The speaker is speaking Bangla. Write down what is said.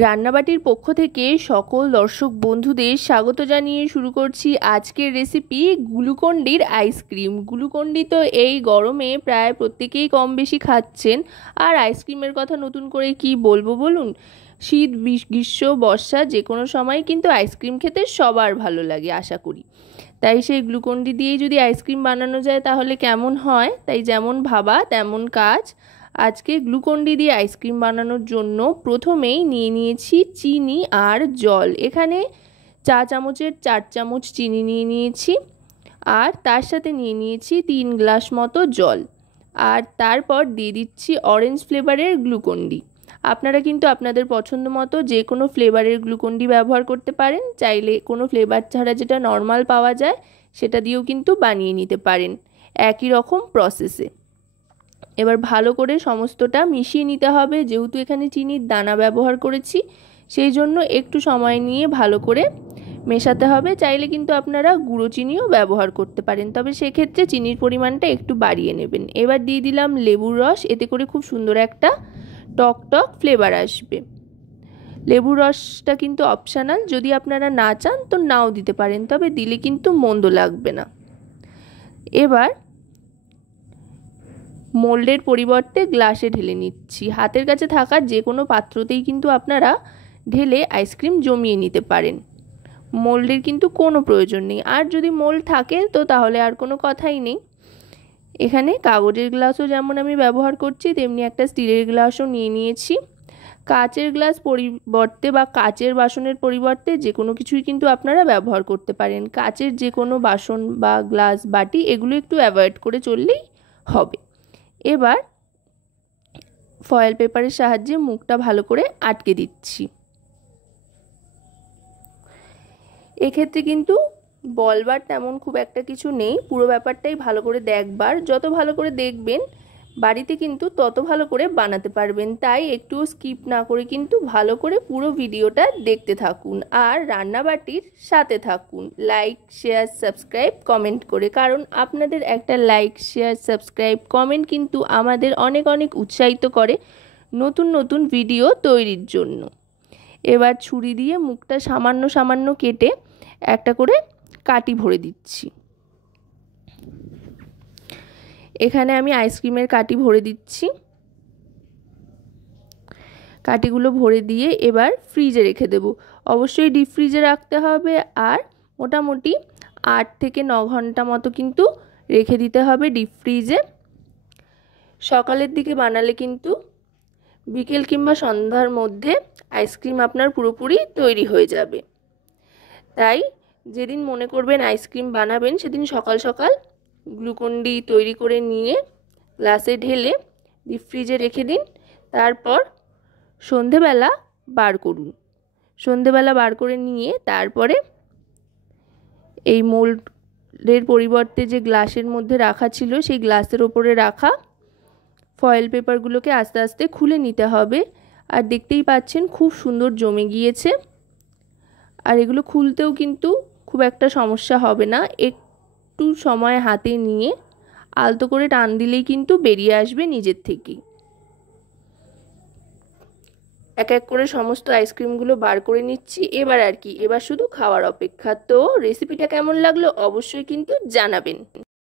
রান্নাবাটির পক্ষ থেকে সকল দর্শক বন্ধুদের স্বাগত জানিয়ে শুরু করছি আজকের রেসিপি গ্লুকন-ডির আইসক্রিম। গ্লুকন-ডি তো এই গরমে প্রায় প্রত্যেকেই কম বেশি খাচ্ছেন, আর আইসক্রিমের কথা নতুন করে কি বলবো বলুন। শীত গ্রীষ্ম বর্ষা যে কোনো সময় কিন্তু আইসক্রিম খেতে সবার ভালো লাগে আশা করি। তাই সেই গ্লুকন-ডি দিয়েই যদি আইসক্রিম বানানো যায় তাহলে কেমন হয়, তাই যেমন ভাবা তেমন কাজ। আজকে গ্লুকন-ডি দিয়ে আইসক্রিম বানানোর জন্য প্রথমেই নিয়ে নিয়েছি চিনি আর জল। এখানে চা চামচের 4 চামচ চিনি নিয়ে নিয়েছি, আর তার সাথে নিয়ে নিয়েছি 3 গ্লাস মতো জল। আর তারপর দিয়ে দিচ্ছি অরেঞ্জ ফ্লেভারের গ্লুকন-ডি। আপনারা কিন্তু আপনাদের পছন্দ মতো যে কোনো ফ্লেভারের গ্লুকন-ডি ব্যবহার করতে পারেন, চাইলে কোনো ফ্লেভার ছাড়া যেটা নর্মাল পাওয়া যায় সেটা দিয়েও কিন্তু বানিয়ে নিতে পারেন একই রকম প্রসেসে। এবার ভালো করে সমস্তটা মিশিয়ে নিতে হবে। যেহেতু এখানে চিনির দানা ব্যবহার করেছি সেই জন্য একটু সময় নিয়ে ভালো করে মেশাতে হবে। চাইলে কিন্তু আপনারা গুঁড়ো চিনিও ব্যবহার করতে পারেন, তবে সেক্ষেত্রে চিনির পরিমাণটা একটু বাড়িয়ে নেবেন। এবার দিয়ে দিলাম লেবুর রস, এতে করে খুব সুন্দর একটা টক টক ফ্লেভার আসবে। লেবুর রসটা কিন্তু অপশনাল, যদি আপনারা না চান তো নাও দিতে পারেন, তবে দিলে কিন্তু মন্দ লাগবে না। এবার মোল্ডের পরিবর্তে গ্লাসে ঢেলে নিচ্ছি। হাতের কাছে থাকা যে কোনো পাত্রতেই কিন্তু আপনারা ঢেলে আইসক্রিম জমিয়ে নিতে পারেন, মোল্ডের কিন্তু কোনো প্রয়োজন নেই। আর যদি মোল্ড থাকে তো তাহলে আর কোনো কথাই নেই। এখানে কাগজের গ্লাসও যেমন আমি ব্যবহার করছি তেমনি একটা স্টিলের গ্লাসও নিয়ে নিয়েছি। কাচের গ্লাস পরিবর্তে বা কাচের বাসনের পরিবর্তে যে কোনো কিছুই কিন্তু আপনারা ব্যবহার করতে পারেন। কাচের যে কোনো বাসন বা গ্লাস বাটি এগুলো একটু অ্যাভয়েড করে চললেই হবে। এবার ফয়েল পেপারের সাহায্যে মুখটা ভালো করে আটকে দিচ্ছি। এক্ষেত্রে কিন্তু বলবার তেমন খুব একটা কিছু নেই, পুরো ব্যাপারটাই ভালো করে দেখবার। যত ভালো করে দেখবেন বাড়িতে কিন্তু তত ভালো করে বানাতে পারবেন। তাই একটু স্কিপ না করে কিন্তু ভালো করে পুরো ভিডিওটা দেখতে থাকুন আর রান্নাবাটির সাথে থাকুন। লাইক শেয়ার সাবস্ক্রাইব কমেন্ট করে, কারণ আপনাদের একটা লাইক শেয়ার সাবস্ক্রাইব কমেন্ট কিন্তু আমাদের অনেক অনেক উৎসাহিত করে নতুন নতুন ভিডিও তৈরির জন্য। এবার ছুরি দিয়ে মুখটা সামান্য সামান্য কেটে একটা করে কাঠি ভরে দিচ্ছি। এখানে আমি আইসক্রিমের কাঠি ভরে দিচ্ছি। কাঠিগুলো ভরে দিয়ে এবার ফ্রিজে রেখে দেব। অবশ্যই ডিপ ফ্রিজে রাখতে হবে, আর মোটামুটি 8 থেকে 9 ঘন্টা মতো কিন্তু রেখে দিতে হবে ডিপ ফ্রিজে। সকালের দিকে বানালে কিন্তু বিকেল কিংবা সন্ধ্যার মধ্যে আইসক্রিম আপনার পুরোপুরি তৈরি হয়ে যাবে। তাই যেদিন মনে করবেন আইসক্রিম বানাবেন সেদিন সকাল সকাল গ্লুকন-ডি তৈরি করে নিয়ে গ্লাসে ঢেলে ডিপ ফ্রিজে রেখে দিন। তারপর সন্ধেবেলা বার করুন। সন্ধেবেলা বার করে নিয়ে তারপরে এই মোল্ডের পরিবর্তে যে গ্লাসের মধ্যে রাখা ছিল সেই গ্লাসের ওপরে রাখা ফয়েল পেপারগুলোকে আস্তে আস্তে খুলে নিতে হবে। আর দেখতেই পাচ্ছেন খুব সুন্দর জমে গিয়েছে। আর এগুলো খুলতেও কিন্তু খুব একটা সমস্যা হবে না, একটু সময় হাতে নিয়ে আলতো করে টান দিলেই কিন্তু বেরিয়ে আসবে নিজের থেকেই। এক এক করে সমস্ত আইসক্রিমগুলো বার করে নিচ্ছি। এবার আর কি, এবার শুধু খাওয়ার অপেক্ষা। তো রেসিপিটা কেমন লাগলো অবশ্যই কিন্তু জানাবেন।